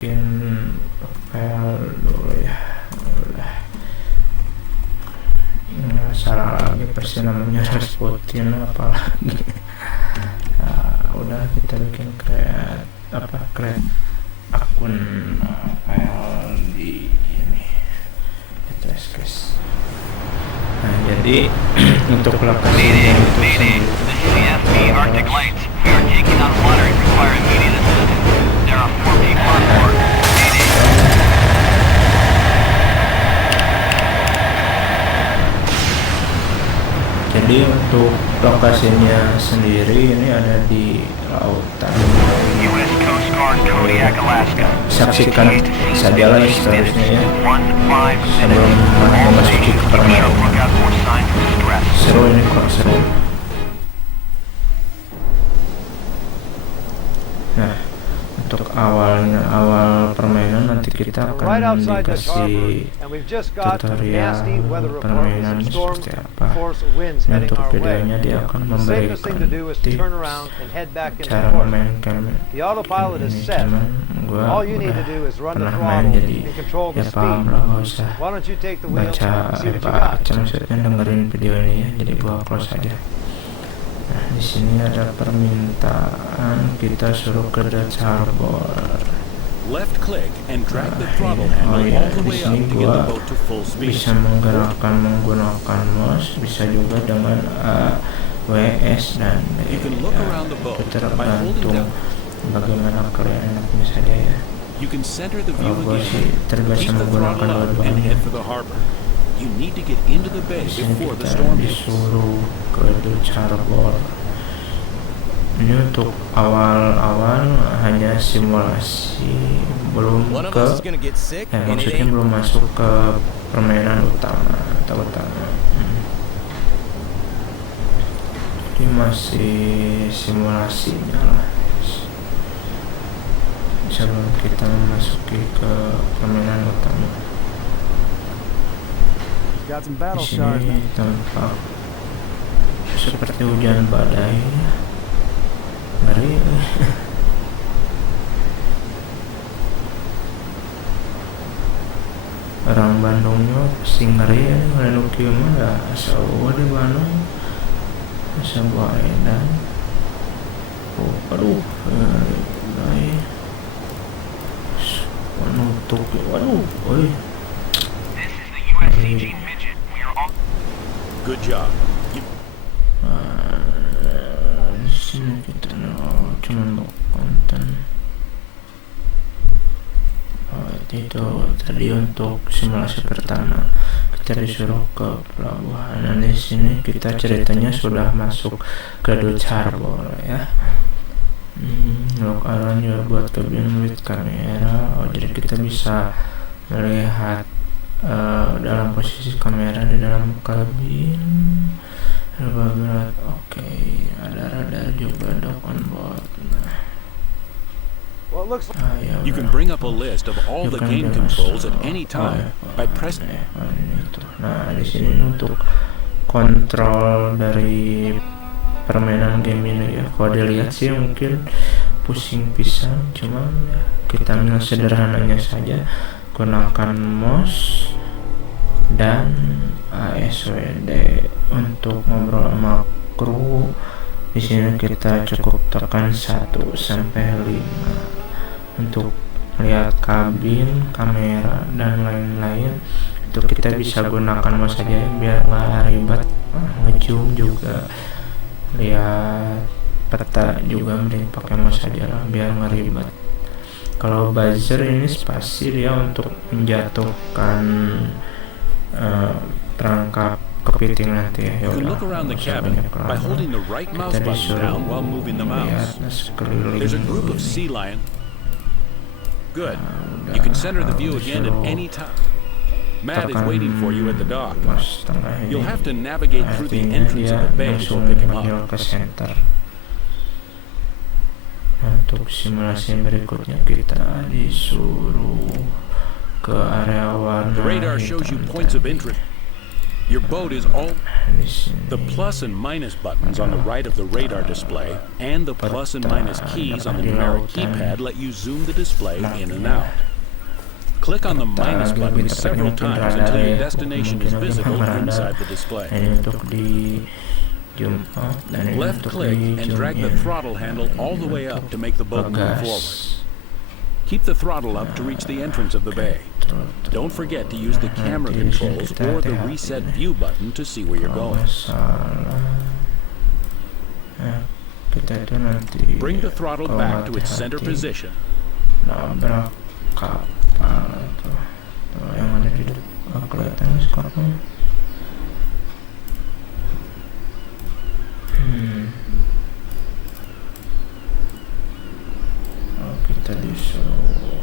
bikin file dulu ya. Udah salah lagi pasti namanya Rasputin apalagi. Udah kita bikin create akun file di ini Deadliest guys. Nah jadi untuk lokasi yang itu jadi untuk lokasinya sendiri ini ada di lautan. Saksikan sajalah seterusnya ya sebelum memasuki ke permainan. Seru ini kok, seru. Nah untuk awal permainan nanti kita akan dikasih tutorial permainan seperti apa. Dan untuk videonya dia akan memberikan tips cara memainkan ini, cuman gue udah pernah main jadi ya paham lah, gak usah baca maksudnya dengerin video ini ya, jadi gue close aja. Nah, di sini ada permintaan kita suruh ke dashboard. Left click and drag the throttle handle all the way up to get the boat to full speed. Bisa menggerakkan menggunakan mouse, bisa juga dengan WS dan D. Tergantung bagaimana kalian enaknya saja ya. Kalau gue sih terbiasa menggunakan dua-duanya. You need to get into the bay before the Kita storm hits. disuruh ke dashboard. Ini untuk awal-awal hanya simulasi, belum ke maksudnya belum masuk ke permainan utama atau utama. Ini masih simulasinya lah sebelum kita memasuki ke permainan utama. Di sini tampak seperti hujan badai. Ngeri. Orang Bandungnya pasti ngeri ya, ngeri kieu mah da saeueuh di Bandung. Asa buah edan. Aduh, ngeri. Nutup, waduh, oi. Good job. Di sini kita cuma bawa konten. Itu tadi untuk simulasi pertama kita disuruh ke pelabuhan. Dan di sini kita ceritanya sudah masuk ke dashboard ya. Lock alarm juga buat kabin with kamera. Jadi kita bisa melihat dalam posisi kamera di dalam kabin. Berat, oke. Ada radar juga, dock on board. You can bring up a list of all the game controls at any time by pressing. Nah, di sini untuk kontrol dari permainan game ini ya. Kalau dilihat sih mungkin pusing pisang, cuman kita ambil sederhananya saja. Gunakan mouse dan ASWD untuk ngobrol sama kru. Di sini kita cukup tekan 1 sampai 5 untuk lihat kabin, kamera dan lain-lain. Itu kita bisa gunakan mouse saja biar nggak ribet. Ngezoom juga, lihat peta juga mending pakai mouse saja lah biar nggak ribet. Kalau buzzer ini spasi dia untuk menjatuhkan perangkap kepiting nanti ya. You can look around the cabin by holding the right mouse button down while moving the mouse. There's a group of sea lion. Good. You can center the view again at any time. Matt is waiting for you at the dock. You'll have to navigate through the entrance of the bay to pick him up. Untuk simulasi berikutnya kita disuruh ke area warna The radar shows you points of interest. Your boat is all... Di sini The plus and minus buttons on the right of the radar display and the plus and minus keys on the numeric keypad let you zoom the display in and out. Click on the minus button several times until your destination is visible inside the display. Ini untuk di zoom out dan ini Left untuk click di and zoom drag the in. throttle handle all the way up to make the boat move forward. Bagas. Keep the throttle up to reach the entrance of the bay. Don't forget to use the camera controls or the reset view button to see where you're Kalau going. salah, kita itu nanti Bring the throttle kalau back to its center hati-hati position. nabrak kapal tuh yang ada di depan. Kelihatan sekarang. Kita disuruh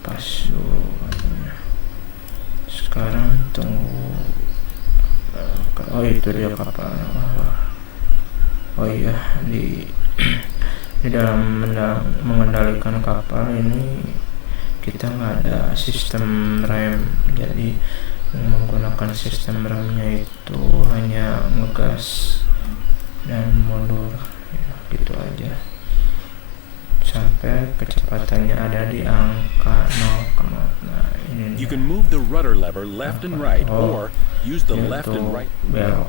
pas dulu katanya. Sekarang tunggu. Oh itu dia kapal. Oh iya di dalam mengendalikan kapal ini kita nggak ada sistem rem, jadi menggunakan sistem remnya itu hanya ngegas dan mundur ya, gitu aja sampai kecepatannya ada di angka 0. Nah ini You can move the rudder lever left and right or use the left and right.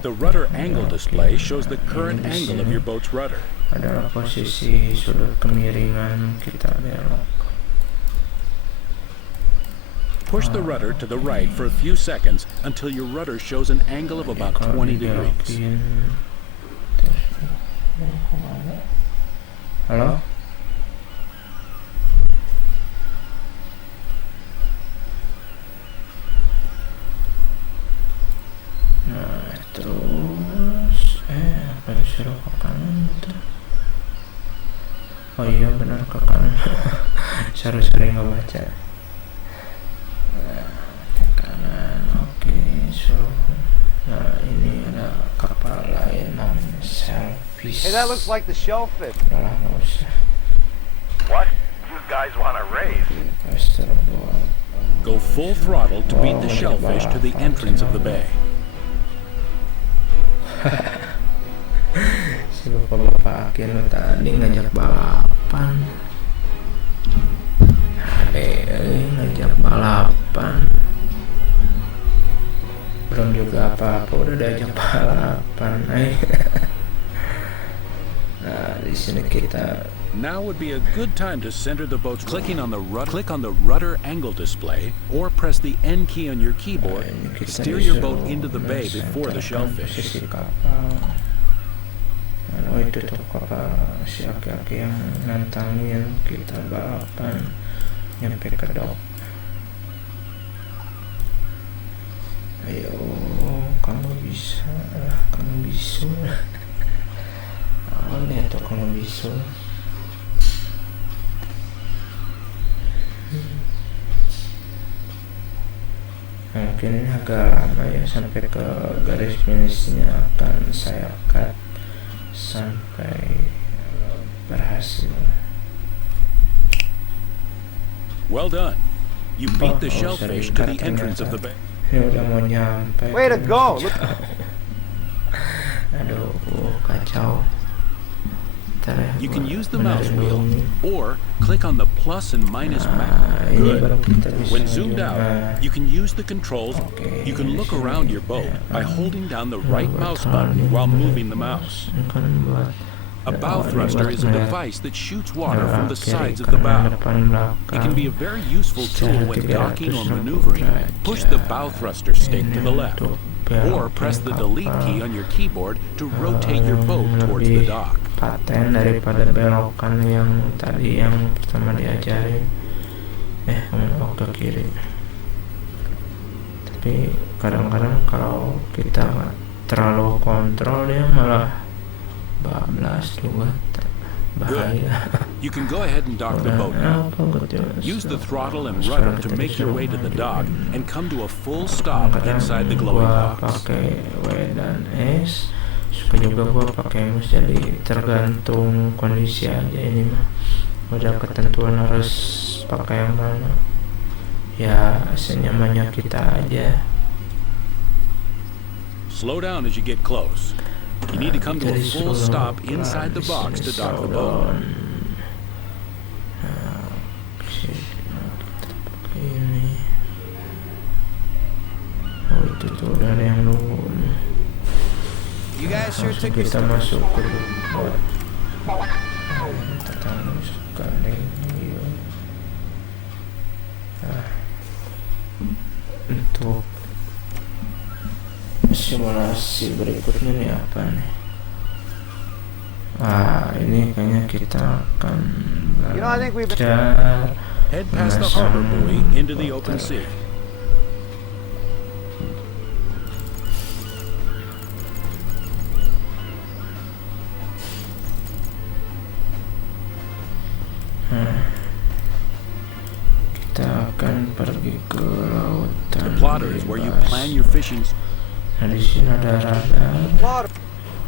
The rudder angle display shows the current angle of your boat's rudder. Adalah posisi sudut kemiringan kita belok. Push the rudder to the right for a few seconds until your rudder shows an angle of about 20 degrees. Halo? Nah, terus apa disuruh ke kanan gitu? Oh iya benar ke kanan. Sering nggak baca. Ke kanan, oke. Nah ini ada kapal lain namanya Selfish. Hey, that looks like the shellfish. Udah nggak usah. What? You guys want to race? Pasti dua. Go full throttle to beat the shellfish to the entrance of the bay. Si bapak Akin tadi ngajak balapan. Ngajak balapan. Belum juga apa-apa udah diajak balapan. Nah, di sini kita Now would be a good time to center the boat's clicking on the rudder. Click on the rudder angle display or press the N key on your keyboard. Steer your boat into the bay before the shellfish. posisi kapal. Oh itu tuh kapal si aki-aki yang nantangin kita balapan nyampe ke dok. Ayo kamu bisa lah, kamu bisa. Oh lihat tuh kamu bisa. Mungkin ini agak lama ya sampai ke garis finishnya, akan saya cut sampai berhasil. Well done. You beat the shellfish to the entrance of the bay. Ini udah mau nyampe. Way to go! Look. Aduh, kacau. You can use the mouse wheel or click on the plus and minus map. Good. When zoomed out, you can use the controls. You can look around your boat by holding down the right mouse button while moving the mouse. A bow thruster is a device that shoots water from the sides of the bow. It can be a very useful tool when docking or maneuvering. Push the bow thruster stick to the left, or press the delete key on your keyboard to rotate your boat towards the dock. Paten daripada belokan yang tadi yang pertama diajarin. Menolak ke kiri. Tapi kadang-kadang kalau kita nggak terlalu kontrol dia malah bablas juga, bahaya. You can go ahead and dock the boat now. Use the throttle and rudder to make your way to the dock and come to a full stop inside the glowing box. Pakai W dan S. Suka juga gua pakai mus, jadi tergantung kondisi aja ini mah. Udah ketentuan harus pakai yang mana. Ya senyamannya kita aja. Slow down as you get close. You need to come to a full stop inside the box to dock the boat. Oh, itu tuh udah ada yang nunggu nih. Langsung kita masuk ke bot. Kita masukkan lagi. Untuk simulasi berikutnya nih apa nih? Ini kayaknya kita akan belajar Head past the harbor buoy into the open sea. Kita akan pergi ke lautan. The plotter is where you plan your fishing. Nah, di sini ada radar.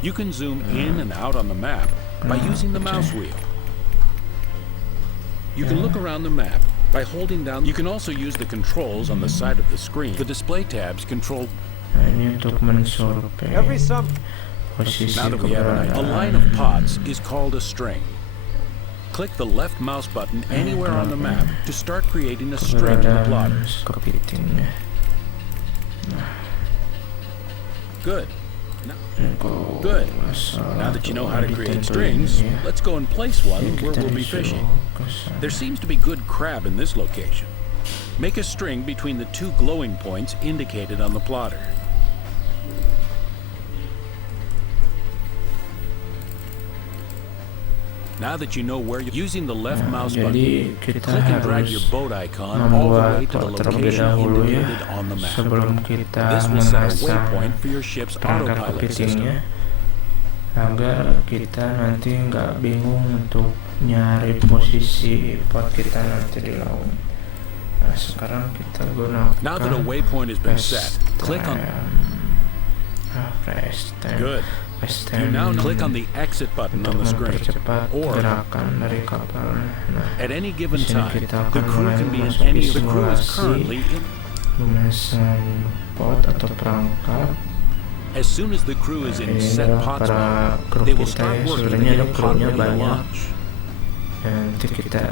You can zoom in and out on the map by using the mouse wheel. You can look around the map by holding down. You can also use the controls on the side of the screen. The display tabs control. Nah, ini untuk mensurvey posisi Now that we have a line of pots is called a string. Click the left mouse button anywhere on the map to start creating a string in the plotter. Kepiting. Good. Good. Now that you know how to create strings, let's go and place one where we'll be fishing. There seems to be good crab in this location. Make a string between the two glowing points indicated on the plotter. Now that you know where you're using the left mouse button, click and drag your boat icon all the way to the location indicated on the map. This will set a waypoint for your ship's autopilot system. Agar kita nanti nggak bingung untuk nyari posisi pot kita nanti di laut. Nah, sekarang kita gunakan Now that a waypoint has been set, click on Good. You now click on the exit button on the screen. Or at any given time, the crew can be in any. The crew is currently in. Memesan pot atau perangkap. As soon as the crew is in set pots, they will start working to get pot ready to launch. Nanti kita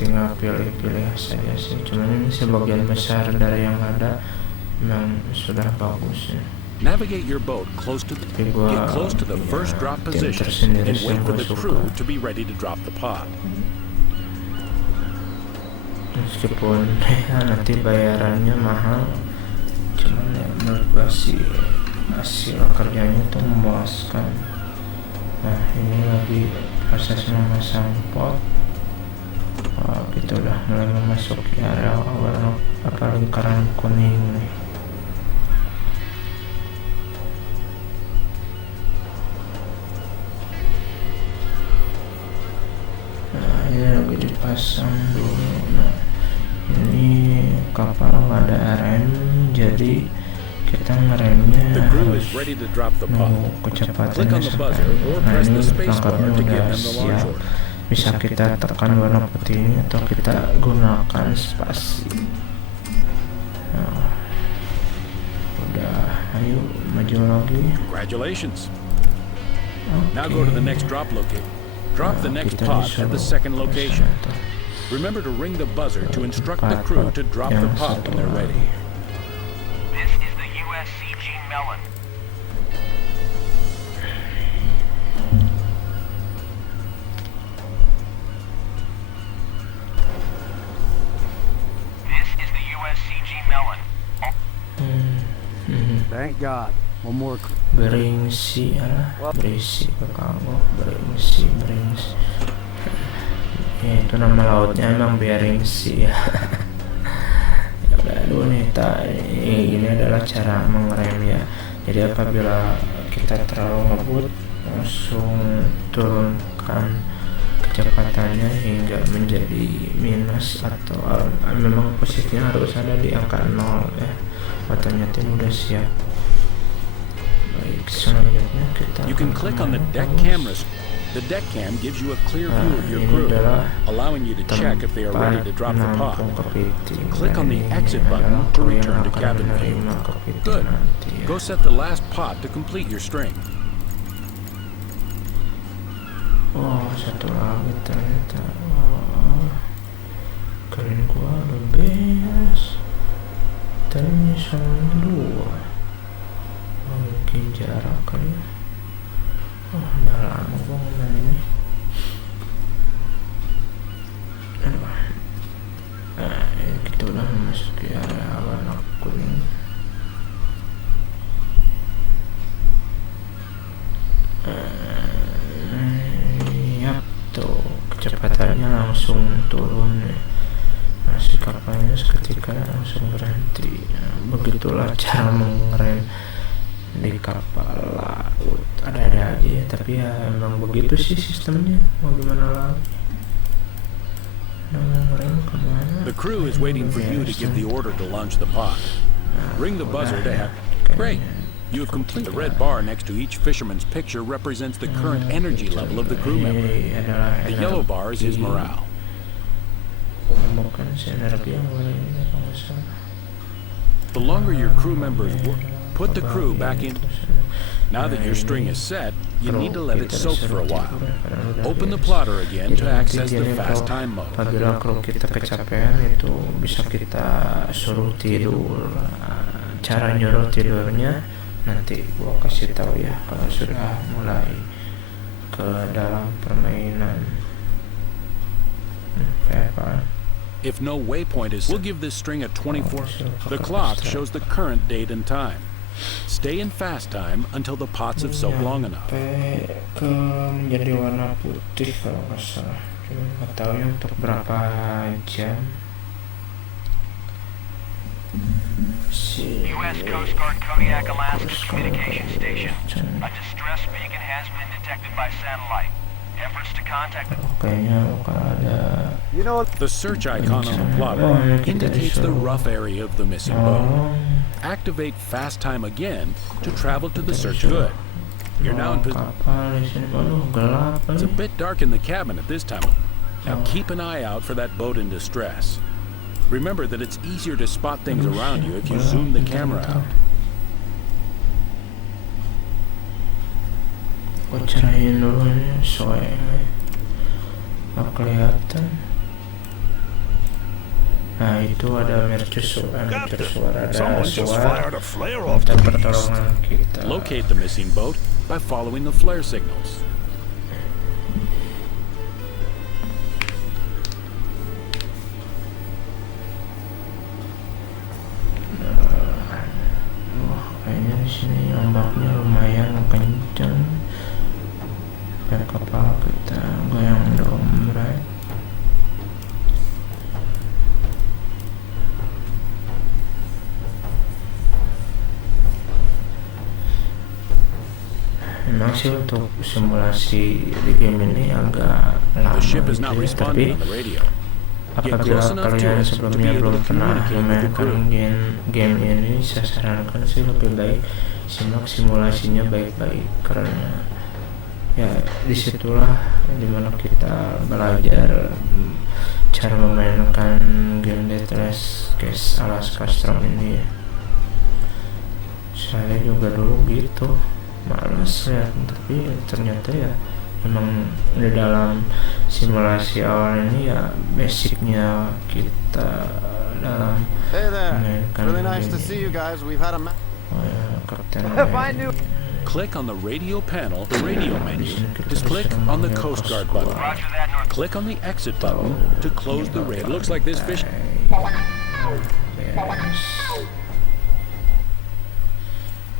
tinggal pilih-pilih saja sih. Cuman ini sebagian besar dari yang ada memang sudah bagus ya. Navigate your boat get close to the first drop position and wait for the crew to be ready to drop the pot. Meskipun nanti bayarannya mahal, cuman ya menurut gua sih hasil kerjanya itu memuaskan. Nah, ini lagi proses memasang pot. Kita udah mulai memasuki area lingkaran kuning nih. Ini lagi dipasang dulu. Nah, ini kapal nggak ada rem, jadi kita ngeremnya nunggu kecepatannya sampai. Nah, ini perangkapnya udah siap, bisa kita tekan warna putih ini atau kita gunakan spasi. Nah, udah, ayo maju lagi. Congratulations. Now go to the next drop location. Drop the next pot at the second location. Remember to ring the buzzer to instruct the crew to drop the pot when they're ready. This is the USCG Melon. This is the USCG Melon. Thank God. One more. Berisi ke kamu, berisi. Ya, itu nama lautnya emang Bering ya. Ya udah dulu nih, ini adalah cara mengerem ya. Jadi apabila kita terlalu ngebut, langsung turunkan kecepatannya hingga menjadi minus atau memang posisinya harus ada di angka 0 ya. Otomatis udah siap. Baik, selanjutnya kita You can click on the deck cameras. The deck cam gives you a clear view of your ini crew, adalah allowing you to check if they are ready to drop the pod. nampung kepiting. Click on the Ini exit button adalah to kru yang return to akan cabin view. menerima kepiting Good. nanti ya. Go set the last pod to complete your string. Oh, satu lagi ternyata. Oh, keren gua udah beres. Tadinya sama dua. Oh, mungkin jarak kali ya. Oh, udah lama gua ngomong ini. Kita udah memasuki area warna kuning. Yap, tuh kecepatannya langsung turun ya. Nah, si kapalnya seketika langsung berhenti. Nah, begitulah cara mengerem di kapal laut. Ada-ada aja ya, tapi ya emang begitu sih sistemnya. Mau gimana lagi? Nah, mengerem kemana? The crew is waiting for you to give the order to launch the pod. Ring the buzzer to have. Great. You have completed the red bar next to each fisherman's picture represents the current energy level of the crew member. The yellow bar is his morale. The longer your crew members work, put the crew back in. Now that your string is set, you need to let it soak for a while. Open the plotter again to access the fast time mode. Apabila kru kita kecapean itu bisa kita suruh tidur. Cara nyuruh tidurnya nanti gua kasih tahu ya kalau sudah mulai ke dalam permainan. Kayak apa? If no waypoint is, we'll give this string a 24. The clock shows the current date and time. Stay in fast time until the pots have soaked long enough. Sampai ke menjadi warna putih kalau nggak salah. Cuma nggak tahu ya untuk berapa jam. U.S. Coast Guard Kodiak, Alaska communication station. A distress beacon has been detected by satellite. Efforts to contact Kayaknya bakal ada. You know, The search icon on the plotter indicates the rough area of the missing boat. Activate fast time again to travel to the search good. You're now in position. Kapal di sini, aduh gelap. It's a bit dark in the cabin at this time. Now keep an eye out for that boat in distress. Remember that it's easier to spot things around you if you zoom the camera out. Gua cerahin dulu nih soalnya nggak kelihatan. Nah itu ada mercusuar, ada suara minta pertolongan kita. Locate the missing boat by following the flare signals. Kayaknya di sini ombaknya lumayan kencang. Dan kapal kita goyang dombrak. Memang sih untuk simulasi di game ini agak lama The ship is gitu not ya, tapi responding on the radio. apabila kalian sebelumnya belum pernah memainkan game ini, saya sarankan sih lebih baik simak simulasinya baik-baik, karena ya disitulah dimana kita belajar cara memainkan game Deadliest Alaska Strom ini ya. Saya juga dulu gitu malas ya, tapi ternyata ya memang di dalam simulasi awal ini ya basicnya kita dalam hey there. memainkan Really nice to game see ini. you guys. We've had a Oh ya, Kapten If I knew- Click on the radio panel, the radio menu. Just click on the Coast Guard button. Roger that, North. Click on the exit button to close the radio. Looks like this fish. Beres.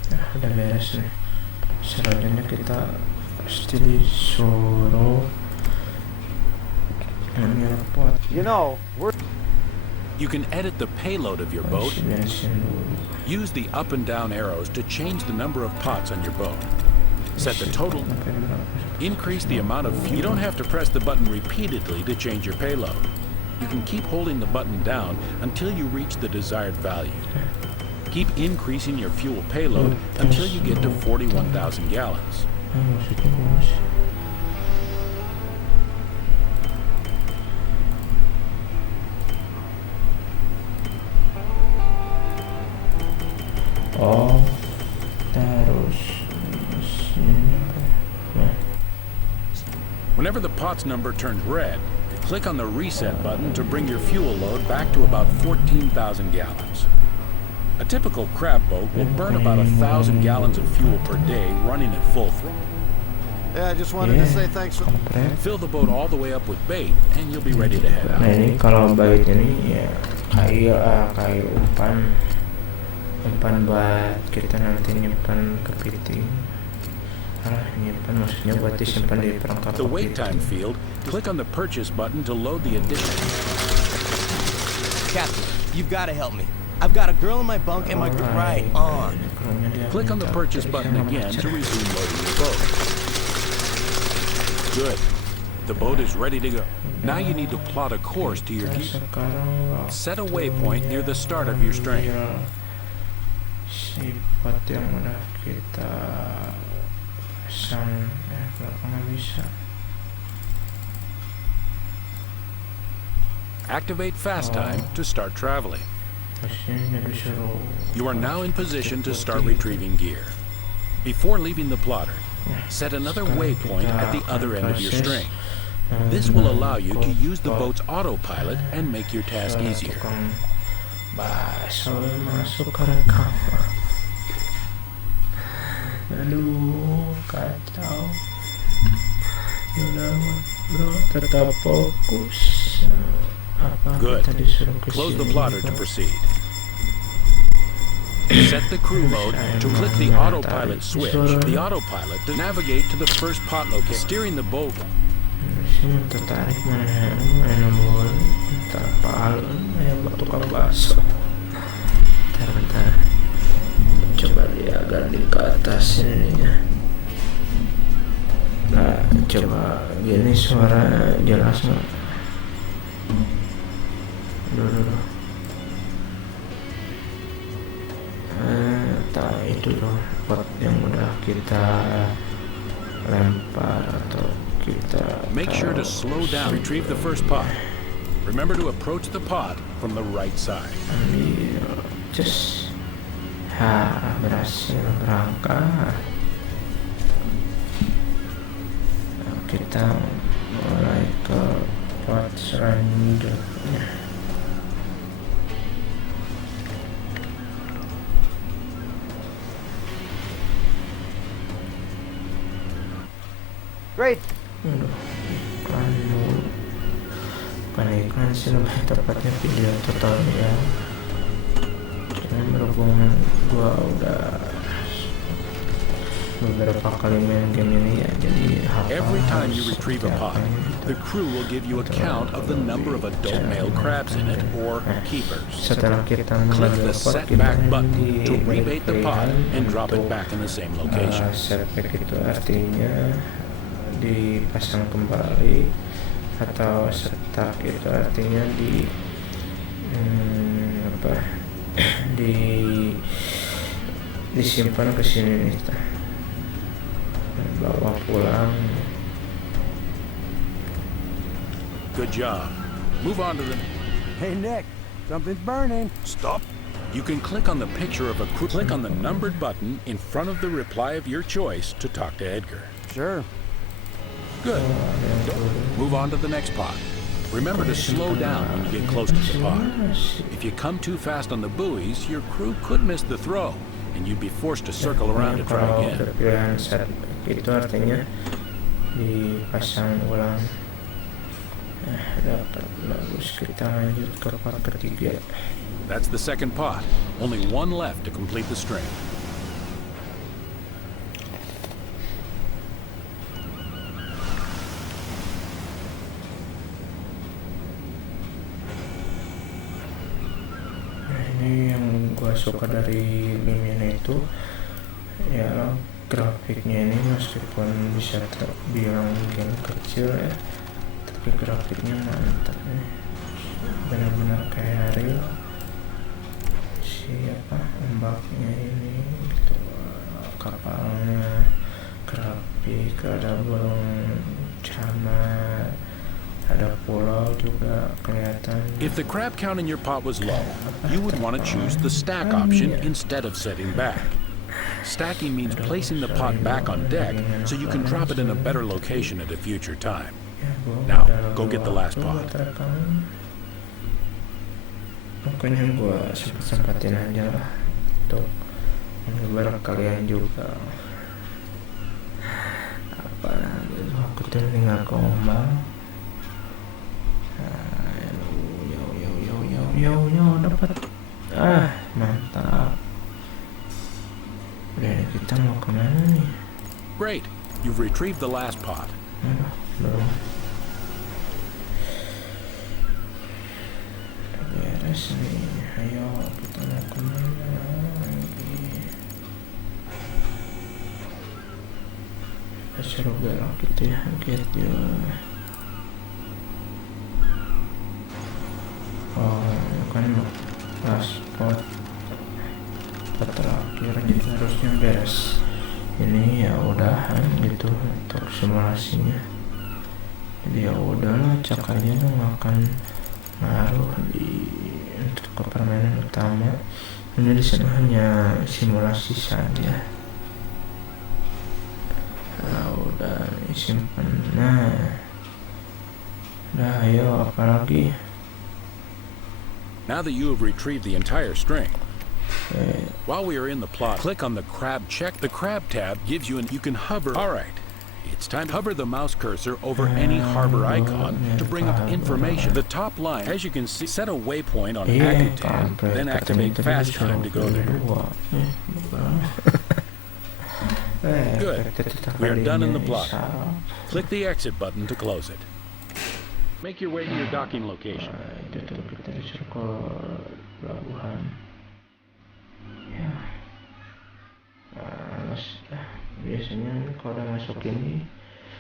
Nah, udah beres nih. Selanjutnya kita pasti disuruh menyerpot. You know, we're You can edit the payload of your boat. Isi bensin dulu. Use the up and down arrows to change the number of pots on your boat. Set the total. Sampai berapa? Increase the amount of fuel. You don't have to press the button repeatedly to change your payload. You can keep holding the button down until you reach the desired value. Keep increasing your fuel payload until you get to 41,000 gallons. Maksudnya gimana sih? Whenever the pot's number turns red, click on the reset button to bring your fuel load back to about 14,000 gallons. A typical crab boat will burn about 1,000 gallons of fuel per day running at full throttle. Yeah, I just wanted to say thanks for... Fill the boat all the way up with bait, and you'll be ready to head Nah out. ini kalau bait ini ya kayu umpan buat kita nanti nyimpan kepiting. Nyimpan maksudnya buat disimpan di perangkap The wait time kepiting. field, click on the purchase button to load the addition. Captain, you've got to help me. I've got a girl in my bunk and my right on. Click on the purchase button again to resume loading your boat. Good. The boat is ready to go. Now you need to plot a course to your gear. Set a waypoint near the start of your string. Sifat yang udah kita pasang belakangnya bisa. Activate fast time to start traveling. You are now in position to start retrieving gear. Before leaving the plotter, set another waypoint at the other end of your string. This will allow you to use the boat's autopilot and make your task easier. Masuk ke rekam. Aduh, kacau. Udah, bro, tetap fokus. Good. Close the plotter to proceed. Set the crew mode to click the autopilot switch. The autopilot to navigate to the first pot location, steering the boat. Sini tertarik main bola, entar paling tukang bakso. Bentar. Coba dia agak di ke atas ininya. Nah, coba gini suara jelas nggak? Dulu. Itu loh pot yang udah kita lempar atau kita Make sure to slow down. Retrieve the first pot. Remember to approach the pot from the right side. ambil just berhasil berangkat. Nah, kita mulai ke pot selanjutnya. Great. Iklan mulu. Bukan iklan sih, lebih tepatnya video tutorial. Cuman berhubung gua udah beberapa kali main game ini ya, jadi Every time you retrieve a pot, the crew will give you a count of the number of adult male crabs in it, or keepers. Setelah kita Click mengambil the pot, set kita back button to dibalik rebait the pot pilihan and drop it untuk, back in the same location. set back itu artinya dipasang kembali, atau setak itu artinya disimpan ke sini nih, bawa pulang. Good job. Move on to the... Hey, Nick, something's burning. Stop. You can click on the picture of a crew. Click on the numbered button in front of the reply of your choice to talk to Edgar. Sure. Good. Move on to the next pot. Remember to slow down when you get close to the pot. If you come too fast on the buoys, your crew could miss the throw, and you'd be forced to circle around to try Kalau again. pilihan set itu artinya dipasang ulang. Dapat, bagus. Kita lanjut ke pot ketiga. That's the second pot. Only one left to complete the string. Ini yang gua suka dari game ini itu ya grafiknya ini, meskipun bisa terbilang game kecil ya, tapi grafiknya mantap nih, benar-benar kayak real. Siapa ombaknya ini gitu, kapalnya grafik, ada burung camat, ada pulau juga kelihatan. If the crab count in your pot was low, you would want to choose the stack option instead of setting back. Stacking means placing the pot back on deck so you can drop it in a better location at a future time. Now, go get the last pot. Pokoknya gue sempet-sempetin aja lah untuk menghibur kalian juga. Apa gitu, aku tuh tinggal gombal. Yo dapat. Mantap. Udah, kita mau kemana nih? Great, you've retrieved the last pot. Belum. Beres nih, ayo kita mau kemana lagi? Seru belok gitu ya, gitu. Oh, kan last spot terakhir, jadi harusnya beres. Ini ya udahan gitu untuk simulasinya. Jadi ya udahlah, cak aja dong, akan ngaruh untuk ke permainan utama. Ini di sana hanya simulasi saja. Nah, udah disimpan. Nah, udah, ayo apalagi. Now that you have retrieved the entire string, while we are in the plot, click on the crab check. The crab tab gives you you can hover. All right. It's time to hover the mouse cursor over any harbor icon to bring up information. The top line, as you can see, set a waypoint on Akan tab, then activate fast time to go there. Good. We are done in the plot. Click the exit button to close it. Make your way to your docking location. Itu kita disuruh ke pelabuhan. Ya. Biasanya kalau udah masuk ini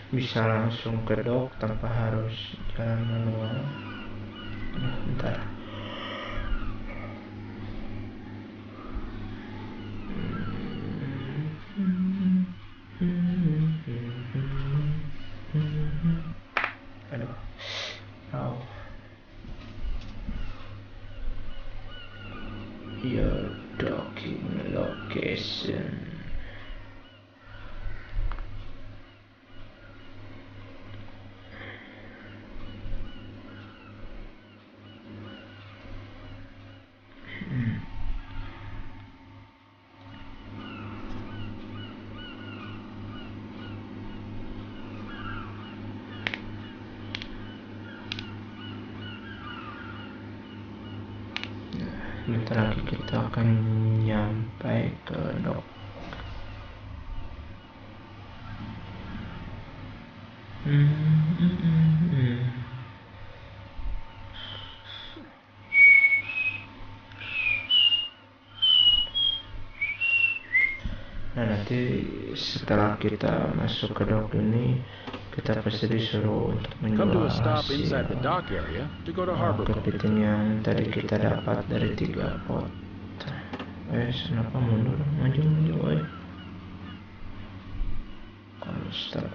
bisa langsung ke dock tanpa harus jalan manual. Bentar. Aduh. Oh. Your docking location. Bentar lagi kita akan nyampe ke dock. Nah, nanti setelah kita masuk ke dock ini, kita pasti disuruh untuk menjual kepiting yang tadi kita dapat dari 3 pot. Kenapa mundur? Maju, kalau stop,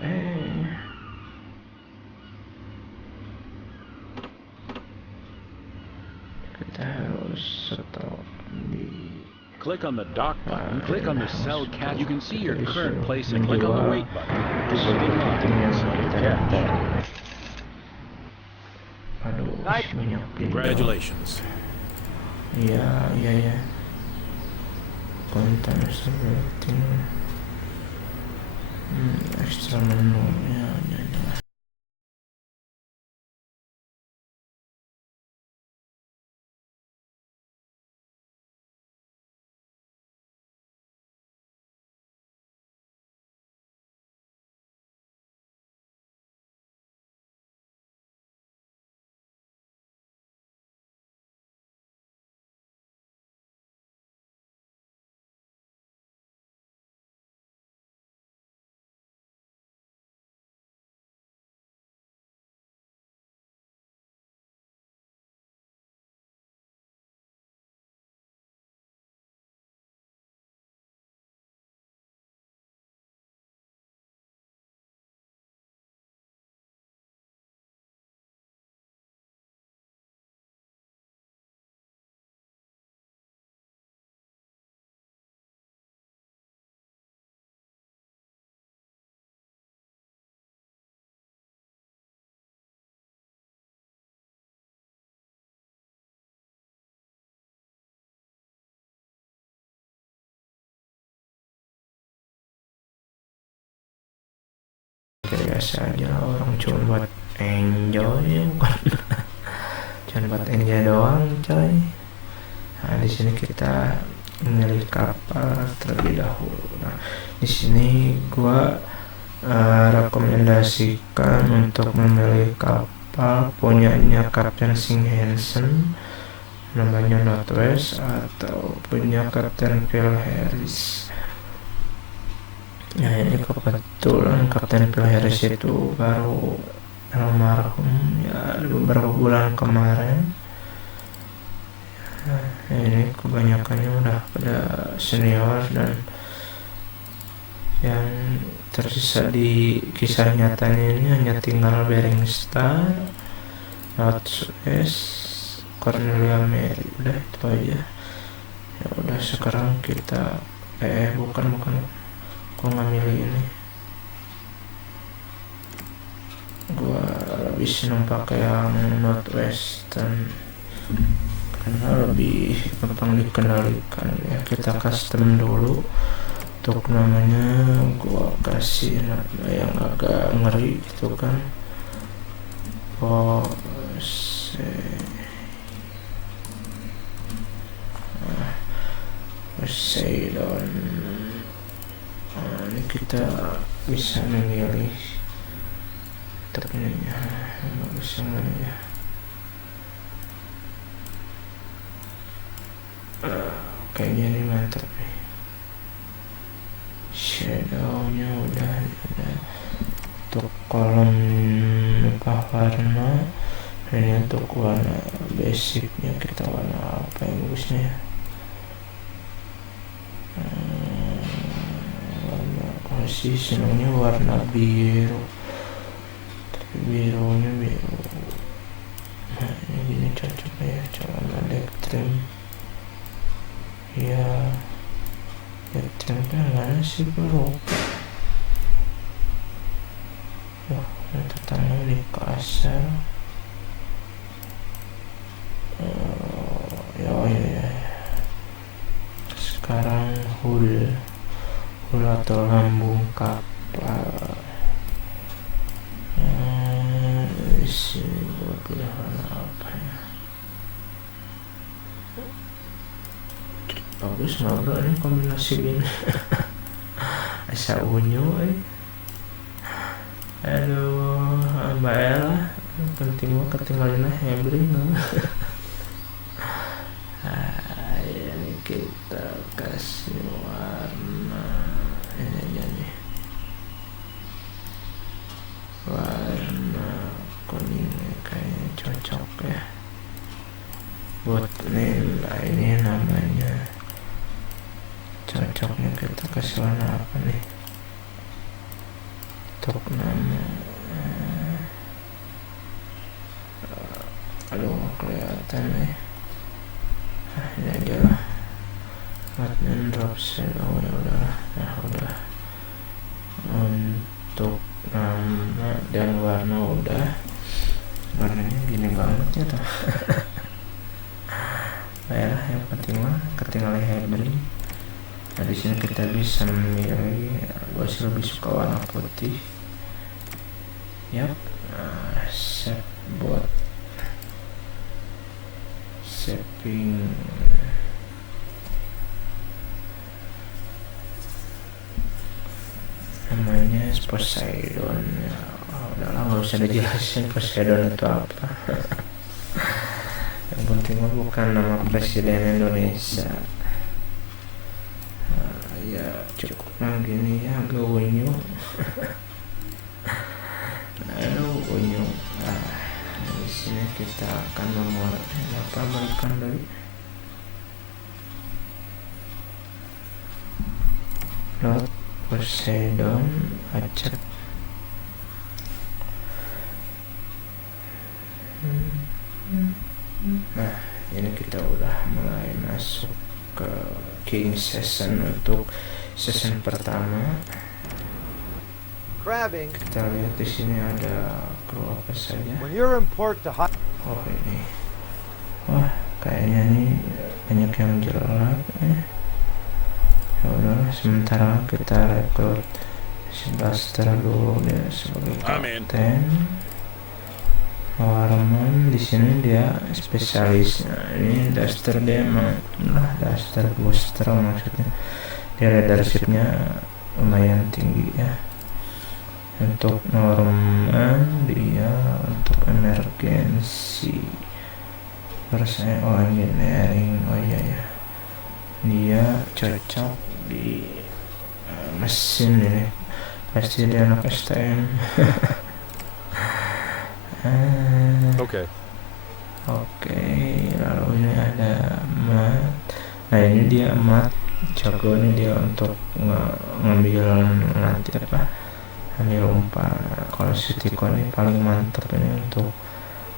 kita harus stop di. Click on the dock button, click on the sell Cath. You can see your current place and click on the wait button. Aduh, banyak. Congratulations. Iya. Konten Zeppelin. Ekstra menu ya. kayak biasa aja, orang cuma buat enjoy ya, bukan cuma buat enjoy doang coy. Nah di sini kita memilih kapal terlebih dahulu. Nah di sini gua rekomendasikan untuk memilih kapal punyanya Kapten Sing Hansen, namanya Northwest, atau punya Kapten Phil Harris. Nah ini kebetulan Kapten Phil Harris itu baru almarhum ya beberapa bulan kemarin. Nah, ini kebanyakannya udah pada senior, dan yang tersisa di kisah nyatanya ini hanya tinggal Bering Star, Laut Cornelia Mary, udah itu aja. Ya udah sekarang kita bukan gua nggak milih ini, gua lebih senang pakai yang Northwestern karena lebih gampang dikendalikan ya. Kita custom dulu untuk namanya, gua kasih nama yang agak ngeri gitu kan, Poseidon. Ini kita bisa memilih terkenalnya bagus yang mana ya. Kayaknya ini mantap nih, shadownya udah ada untuk kolom warna, dan untuk warna basicnya kita warna apa yang bagusnya ya. Warna masih senangnya warna biru, tapi birunya biru. Nah ini gini cocok ya, celana deck trim ya. Deck trimnya mana sih bro? Wah tetangga di kasar. Ya. Sekarang hul atau lambung kapal. Sini buat pilihan apa ya? Bagus nggak bro ini kombinasi ini? Asa unyu aduh Mbak Ella penting banget ketinggalan Hebring. Ini kita kasih warna ini aja nih, warna kuning kayaknya cocok ya buat ini namanya. Cocoknya kita kasih warna apa nih untuk nama? Aduh kelihatan nih. Ini aja lah, Batman drop shadow ya udahlah. Nah udah untuk nama dan warna udah, warnanya gini banget ya tuh. Baiklah yang penting mah ketinggalan Hebring. Nah di sini kita bisa memilih, gue sih lebih suka warna putih. Yap, set buat saving namanya Poseidon ya. Udahlah nggak usah dijelasin Poseidon itu apa. Yang penting mah bukan nama presiden Indonesia. Ya cukup lah gini ya, agak unyu. Unyu. Di sini kita akan memulai balikan dari Laut Poseidon acak. Nah ini kita udah mulai masuk ke King Season untuk season pertama. Crabbing. Kita lihat di sini ada kru apa saja. When you're in port to hot. Oh ini, wah kayaknya nih banyak yang jelek. Ya udahlah sementara kita rekrut Blaster dulu dia sebagai Amin. kapten. Warman di sini dia spesialisnya. Ini Duster dia emang Duster booster maksudnya. Dia leadershipnya lumayan tinggi ya. Untuk Norman dia untuk emergency. Terus engineering. Oh iya ya. Dia cocok di mesin ini. Pasti dia anak STM. Okay. Oke, lalu ini ada mat. Nah ini dia mat, jago nih dia untuk ngambil nanti apa? Ambil umpan. Kalau si Tiko ini paling mantap ini untuk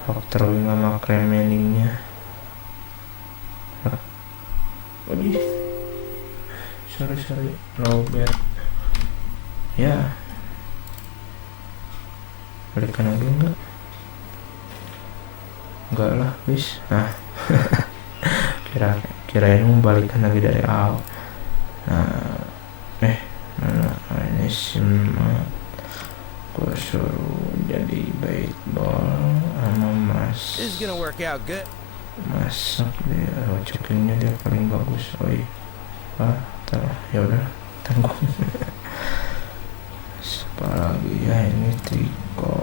faktor wing sama cremaningnya. Waduh, sorry, Robert. Ya, balikan lagi enggak lah, bis. Nah, kirain mau balikan lagi dari awal. Nah, ini simak. Gue suruh jadi baseball sama mas. This is gonna work out good. Masak dia, cokingnya dia paling bagus. Ya udah, tanggung. Siapa lagi ya ini Tiko.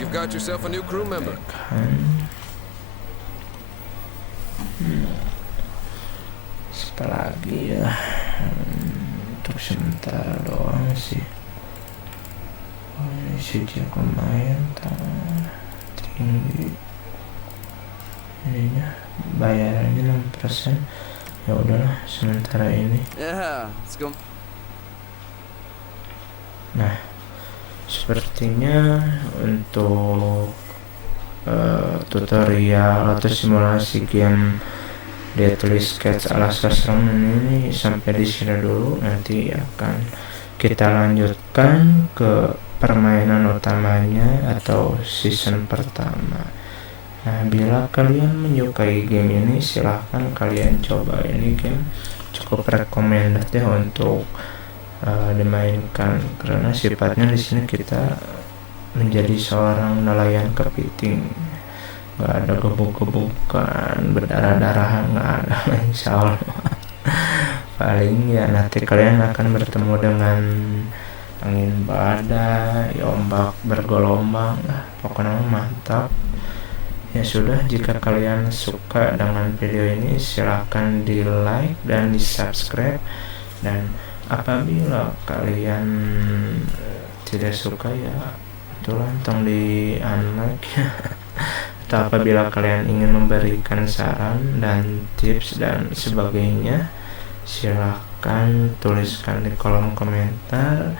You've got yourself a new crew member. Siapa lagi ya? Untuk sementara doang sih. Ini si dia lumayan tinggi. Ininya bayarannya 6%. Ya udahlah sementara ini. Yeah, let's go. Nah, sepertinya untuk tutorial atau simulasi game Deadliest Cath Alaska Strom ini sampai di sini dulu. Nanti akan kita lanjutkan ke permainan utamanya atau season pertama. Nah, bila kalian menyukai game ini, silahkan kalian coba. Ini game cukup recommended ya untuk dimainkan, karena sifatnya di sini kita menjadi seorang nelayan kepiting. Nggak ada gebuk-gebukan, berdarah-darahan, nggak ada. Insya Allah. Paling ya nanti kalian akan bertemu dengan angin badai, ombak bergelombang, pokoknya mantap. Ya sudah, jika kalian suka dengan video ini silahkan di like dan di subscribe, dan apabila kalian tidak suka ya itulah tong di unlike. Atau apabila kalian ingin memberikan saran dan tips dan sebagainya, silahkan tuliskan di kolom komentar.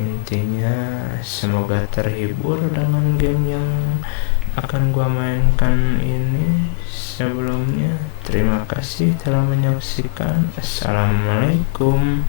Intinya semoga terhibur dengan game yang akan gua mainkan ini. Sebelumnya terima kasih telah menyaksikan. Assalamualaikum.